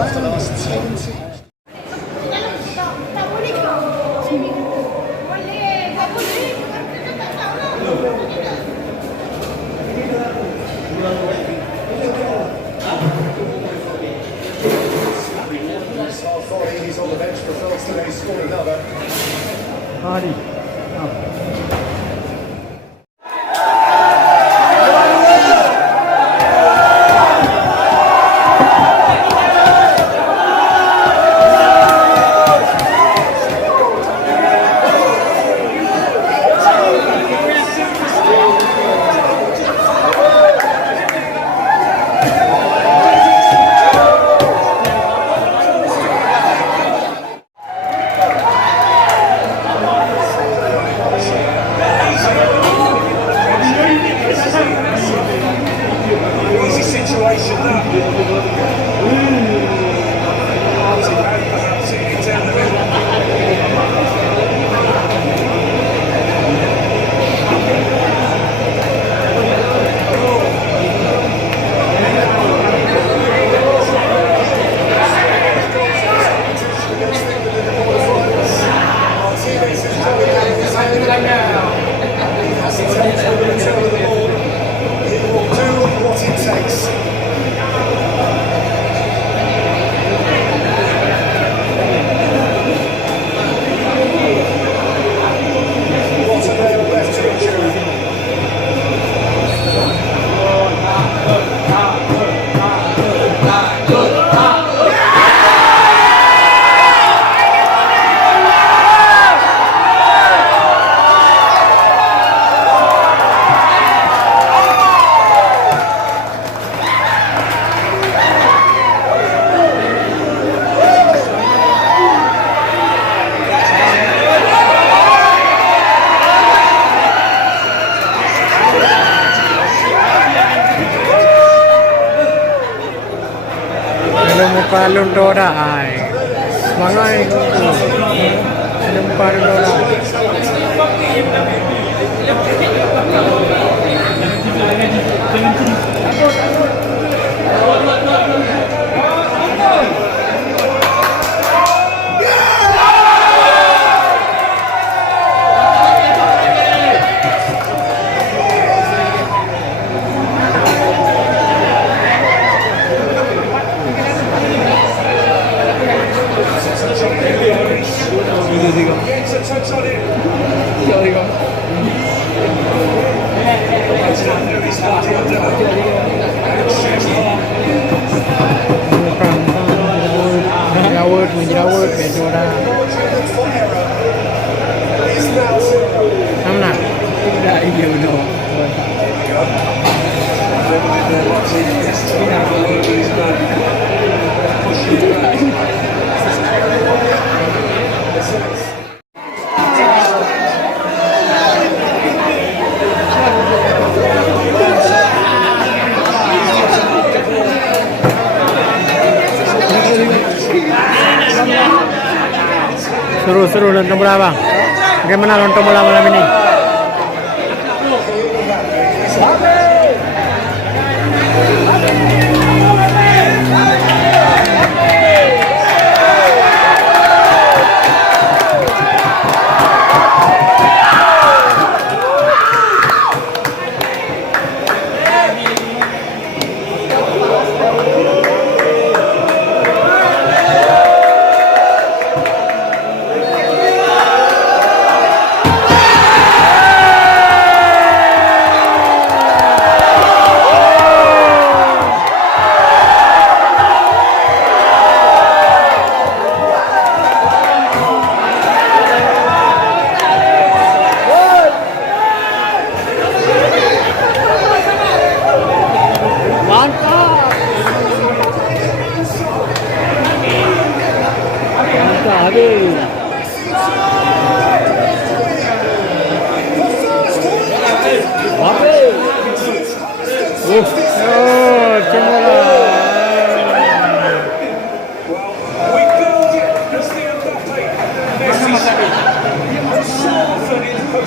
after last 20. He's on the bench for Phillips today, he scored another. Hardy. Easy situation that. Perhaps it's down the middle. Palung Dora ay semangat ada Palung Dora Gets a touch on it. menjerawat Dora mana tidak iya benar seru lontong bola bang. Bagaimana lontong bola malam ini?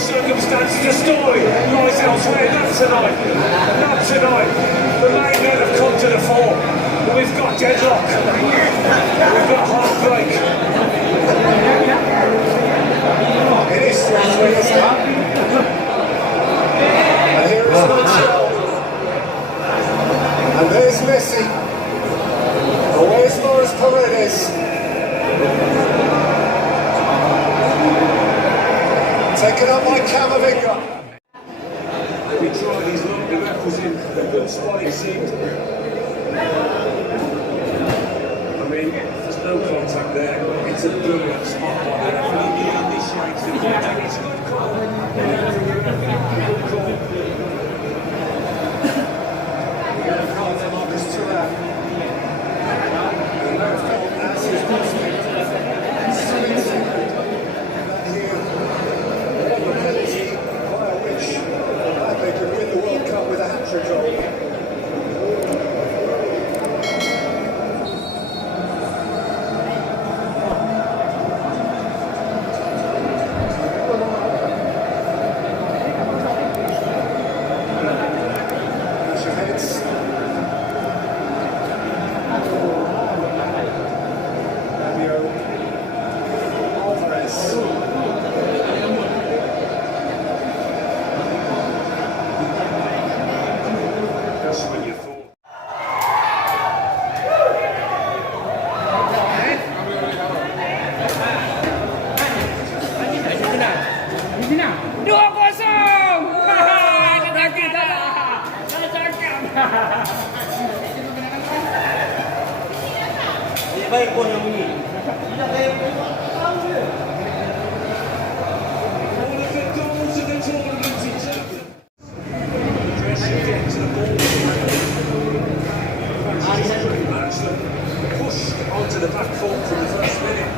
Circumstance to story lies elsewhere. Not tonight. Not tonight. The main men have come to the fore. We've got deadlock. We've got heartbreak. It is 3-3, isn't it? And here is Martial. And there's Messi. And where's Morris Paredes? Taken up by Camavinga. We tried these long battles in a good spot, it seemed. I mean, there's no contact there. It's a brilliant spot by the referee. He initiates the contact. It's a good call. Good call. Yellow card for Marcus Thuram. And no foul as is prospect. 7 seconds. Here, on the penalty, via which they could win the World Cup with a hat-trick goal. That's when you thought. Baik pun yang bunyi. All of the goals of the tournament in terms of pressure, get to the ball. Match them pushed onto the back foot from the first minute.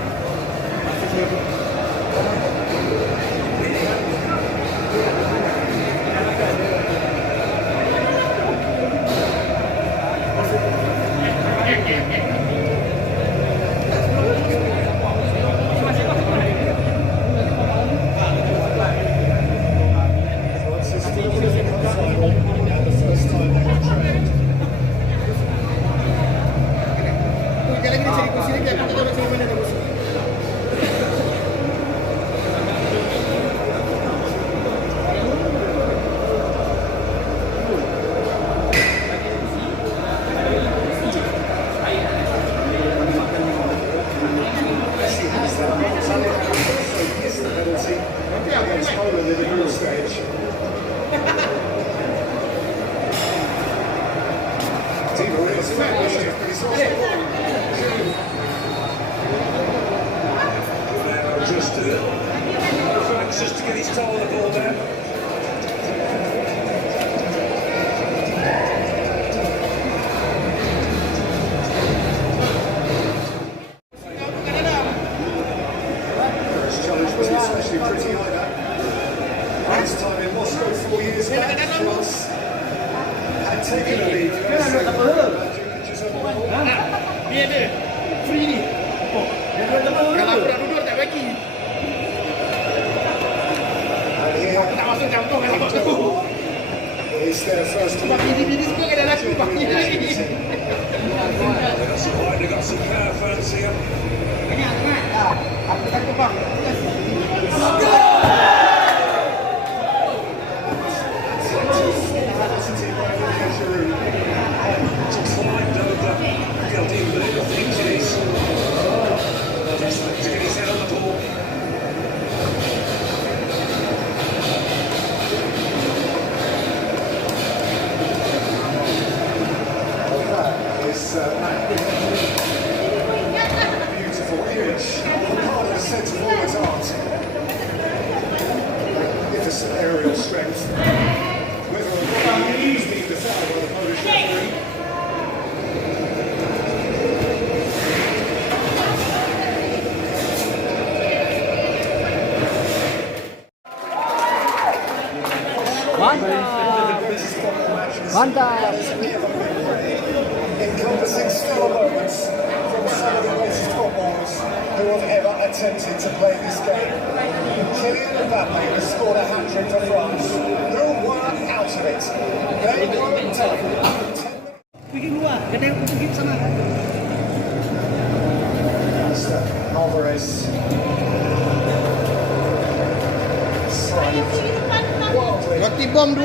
Against Poland in the group stage. Di Maria's fabulous, but he's also Just to get his toe on the ball there. This challenge wasn't especially pretty either. Last time in Moscow 4 years back, France had taken a lead. It's their first They got some height, they got some power, fancy him. Climbed over, got in with everything, jeez. Desperate to get his head on the ball. Beautiful image. Part of the centre forward's art. Magnificent aerial strength. Whether or not he is being decided by the Polish referee. Encompassing stellar moments from some of the greatest footballers who have ever attempted to play this game. Kylian Mbappe has scored a hat-trick for France. Who were out of it? They were done. pergi luar. Gede aku pergi ke sana. Alvarez. Roti bom 2.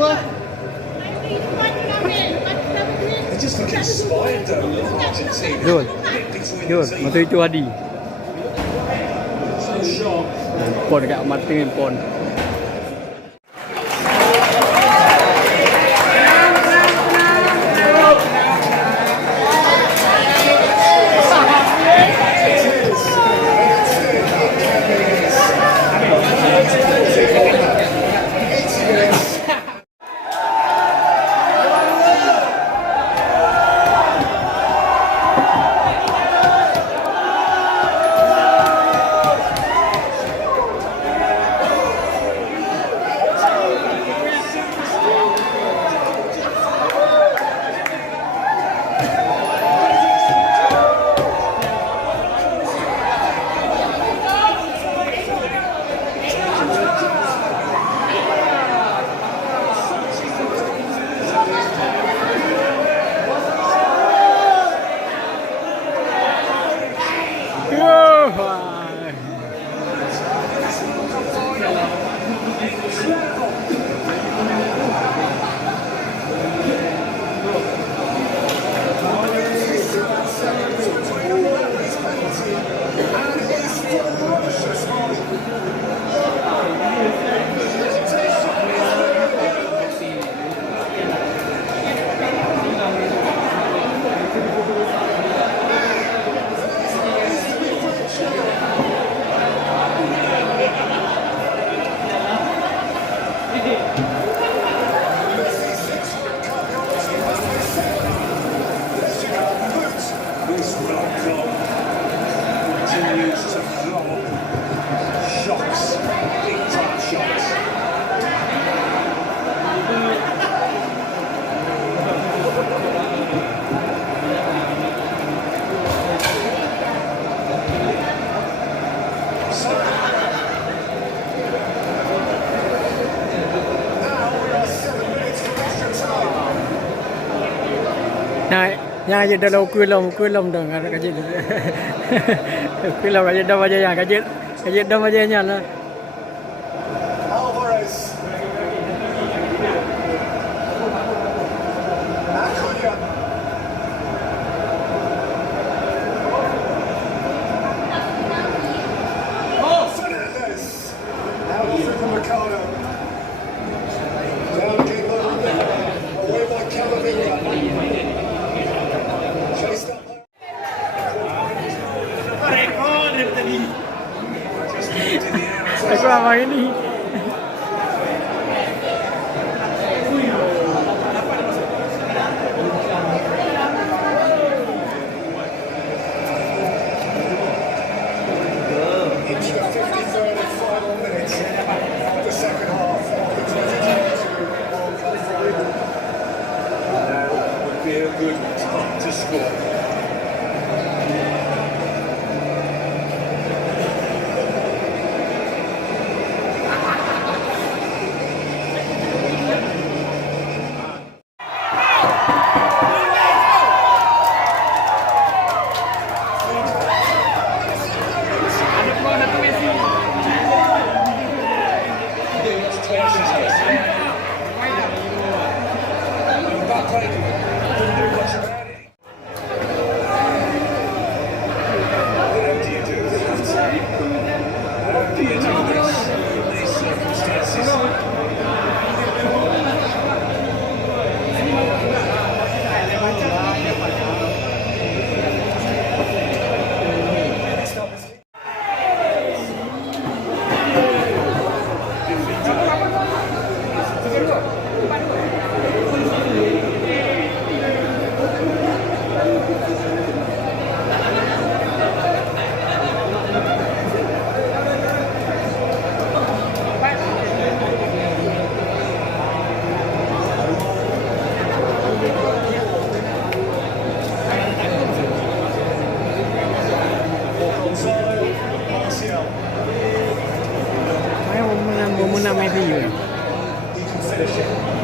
They just look inspired though, Argentina. Yun. Between Yun. the team. Masa itu Adi. So sharp. Pon dekat Martin pon. This World Cup continues to throw up shocks, big time shocks. Nah, yang aja dalam kulum dong ada kaji. Kulum aja dah aja yang kaji dah aja yang lah. Alvarez. Acuna. Fernandez. Now through from Mercado. Down King Lovely. Away by Camavinga. Chased up by... Just moved in the air as well. Aku apa ini? Into the 53rd and final minute of the second half of the 2022 World Cup final. Now would be a good time to score. Saya mau menang Messi juga. He can finish it.